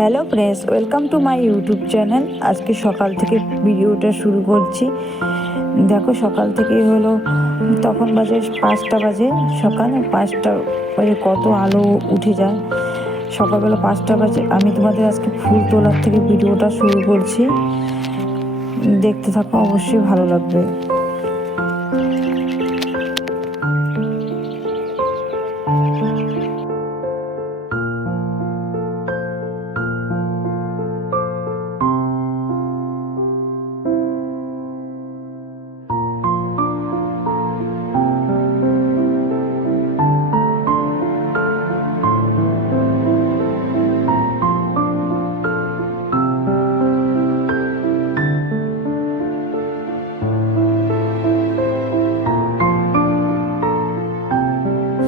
Hello friends, welcome to my YouTube channel. আজকে সকাল থেকে ভিডিওটা শুরু করছি। দেখো সকাল থেকেই হলো, তখন বাজে 5টা বাজে, সকাল 5টা বাজে কত আলো উঠে যায়। সকালবেলা 5টা বাজে আমি তোমাদের আজকে ফুল তোলার থেকে ভিডিওটা শুরু করছি। দেখতে থাকো, অবশ্যই ভালো লাগবে।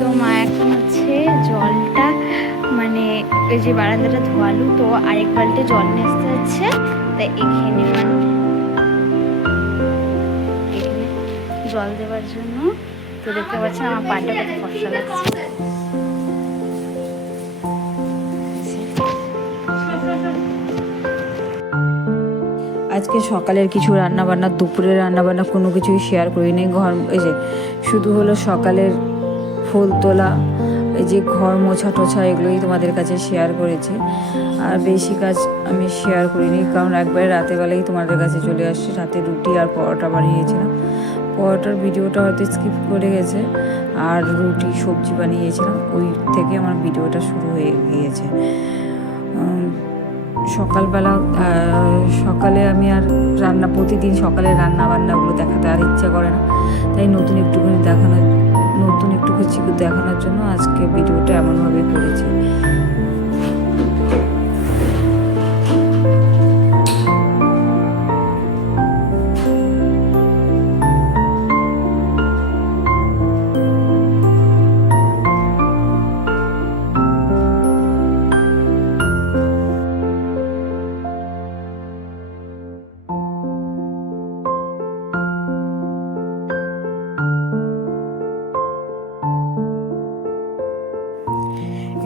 তো মা এখন হচ্ছে জলটা মানে ওই যে বারান্দাটা ধোয়ালু, তো আরেক বালতি জল নিয়ে আসতে হচ্ছে। তাই এখানে জল দেওয়ার জন্য তো দেখতে পাচ্ছেন আমার পাটা কত ফর্সা লাগছে। আজকে সকালের কিছু রান্নাবান্না, দুপুরের রান্নাবান্না কোনো কিছুই শেয়ার করিনি। এই যে শুধু হলো সকালের ফুল তোলা, এই যে ঘর মোছা টোছা, এগুলোই তোমাদের কাছে শেয়ার করেছি। আর বেশি কাজ আমি শেয়ার করিনি, কারণ একবারে রাতেবেলাই তোমাদের কাছে চলে আসছে। রাতে রুটি আর পরোটা বানিয়েছিলাম। পরোটার ভিডিওটা হয়তো স্কিপ করে গেছে, আর রুটি সবজি বানিয়েছিলাম, ওই থেকে আমার ভিডিওটা শুরু হয়ে গিয়েছে। সকালবেলা সকালে আমি আর প্রতিদিন সকালে রান্নাবান্নাগুলো দেখাতে আর ইচ্ছা করে না, তাই নতুন একটু কিছু দেখানোর জন্য আজকে ভিডিওটা এমনভাবে করেছি।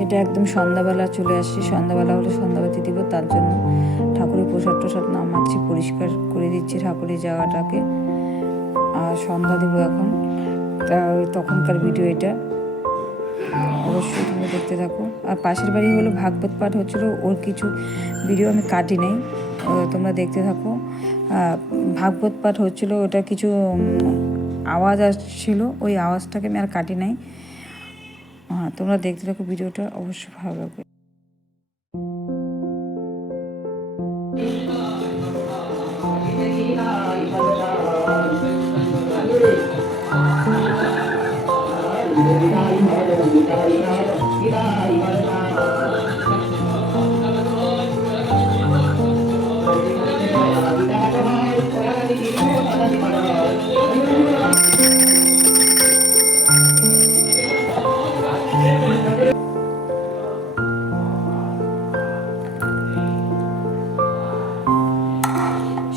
এটা একদম সন্ধ্যাবেলা চলে আসছি। সন্ধ্যাবেলা হলে সন্ধ্যাবাতি দিব, তার জন্য ঠাকুরের প্রসাদ টোসাদ নামাচ্ছি, পরিষ্কার করে দিচ্ছি ঠাকুরের জায়গাটাকে। আর সন্ধ্যা দিব এখন, তখনকার ভিডিও এটা, অবশ্যই তুমি দেখতে থাকো। আর পাশের বাড়ি হলো ভাগবত পাঠ হচ্ছিলো, ওর কিছু ভিডিও আমি কাটি নেই, তোমরা দেখতে থাকো। ভাগবত পাঠ হচ্ছিলো, ওটা কিছু আওয়াজ আসছিল, ওই আওয়াজটাকে আমি আর কাটি নাই। তোমরা দেখতে থাকো, ভিডিওটা অবশ্যই ভালো লাগবে।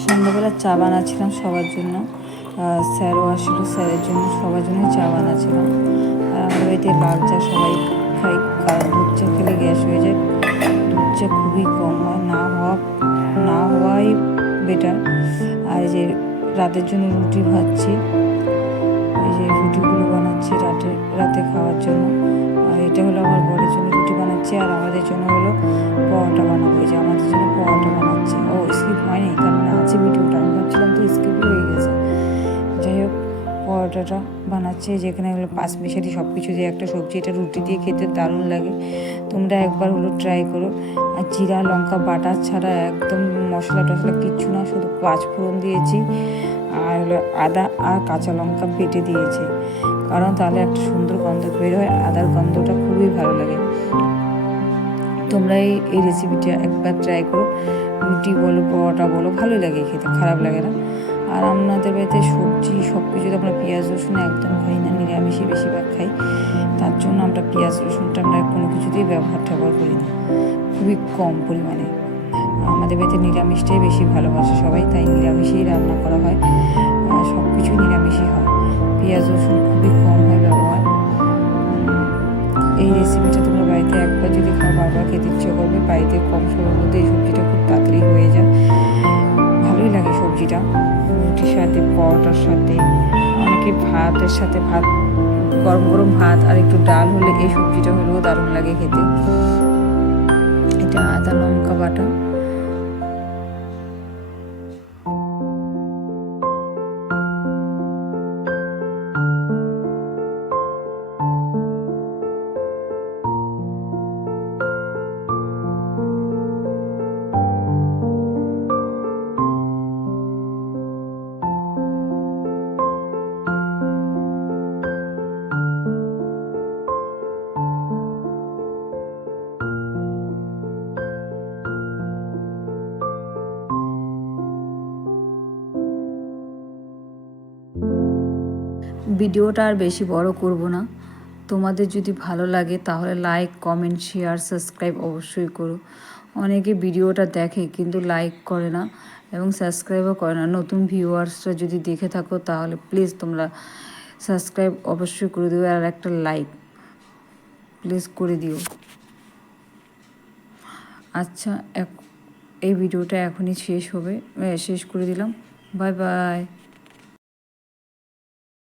সন্ধ্যাবেলা চা বানাচ্ছিলাম সবার জন্য, স্যারও আসলো, স্যারের জন্য সবার জন্যই চা বানাচ্ছিলাম। আর আমাদের বাড়িতে লাল চা সবাই খাই, কারণ দুধ চা খেলে গ্যাস হয়ে যায়। দুধ চা খুবই কম হয়, না হওয়াই বেটার। আর এই যে রাতের জন্য রুটি ভাজছি, এই যে রুটিগুলো বানাচ্ছি রাতে খাওয়ার জন্য। আর এটা হলো আমার বরের জন্য রুটি বানাচ্ছি, আর আমাদের জন্য হলো পরোটা বানাবো। এই যে আমাদের জন্য পরোটা বানাচ্ছি। ও স্কিপ হয়নি, তার মানে আছে ভিডিওটা, আমি ভাবছিলাম তো স্কিপ হয়ে গেছে। যাই হোক, পরোটাটা বানাচ্ছি, যেখানে হলো পাঁচমিশালি সব কিছু দিয়ে একটা সবজি, এটা রুটি দিয়ে খেতে দারুণ লাগে। তোমরা একবার হলো ট্রাই করো। আর জিরা লঙ্কা বাটা ছাড়া, একদম মশলা টশলা কিচ্ছু না, শুধু পাঁচফোড়ন দিয়েছি, আর হলো আদা আর কাঁচা লঙ্কা বেটে দিয়েছি, কারণ তাহলে একটা সুন্দর গন্ধ বের হয়। আদার গন্ধটা খুবই ভালো লাগে। তোমরা এই রেসিপিটা একবার ট্রাই করো। রুটি বলো, পরোটা বলো, ভালো লাগে খেতে, খারাপ লাগে না। আর আমাদের বাড়িতে সবজি সব কিছুতে আমরা পেঁয়াজ রসুন একদম খাই না, নিরামিষই বেশিরভাগ খাই। তার জন্য আমরা পেঁয়াজ রসুনটা আমরা কোনো কিছুতেই ব্যবহার করি না, খুবই কম পরিমাণে। আমাদের বাড়িতে নিরামিষটাই বেশি ভালোবাসে সবাই, তাই নিরামিষেই রান্না করা হয়, সব কিছু নিরামিষই হয়। পেঁয়াজ রসুন খুবই কম হয় ব্যবহার। এই রেসিপিটা তোমরা বাড়িতে একবার যদি খাও বারবার খেতে ইচ্ছে করবে। বাড়িতে কম সময়ের মধ্যে এই সবজিটা খুব তাড়াতাড়ি হয়ে যায়, ভালোই লাগে সবজিটা। রুটির সাথে, পরোটার সাথে, অনেকে ভাতের সাথে, ভাত গরম গরম ভাত আর একটু ডাল হলে এই সবজিটা হলেও দারুণ লাগে খেতে। এটা আদা লঙ্কা বাটা, ভিডিওটা আর বেশি বড় করব না। তোমাদের যদি ভালো লাগে তাহলে লাইক, কমেন্ট, শেয়ার, সাবস্ক্রাইব অবশ্যই করো। অনেকে ভিডিওটা দেখে কিন্তু লাইক করে না এবং সাবস্ক্রাইবও করে না। নতুন ভিউয়ার্সরা যদি দেখে থাকো তাহলে প্লিজ তোমরা সাবস্ক্রাইব অবশ্যই করে দিও আর একটা লাইক প্লিজ করে দিও। আচ্ছা, এই ভিডিওটা এখনই শেষ করে দিলাম। Bye bye.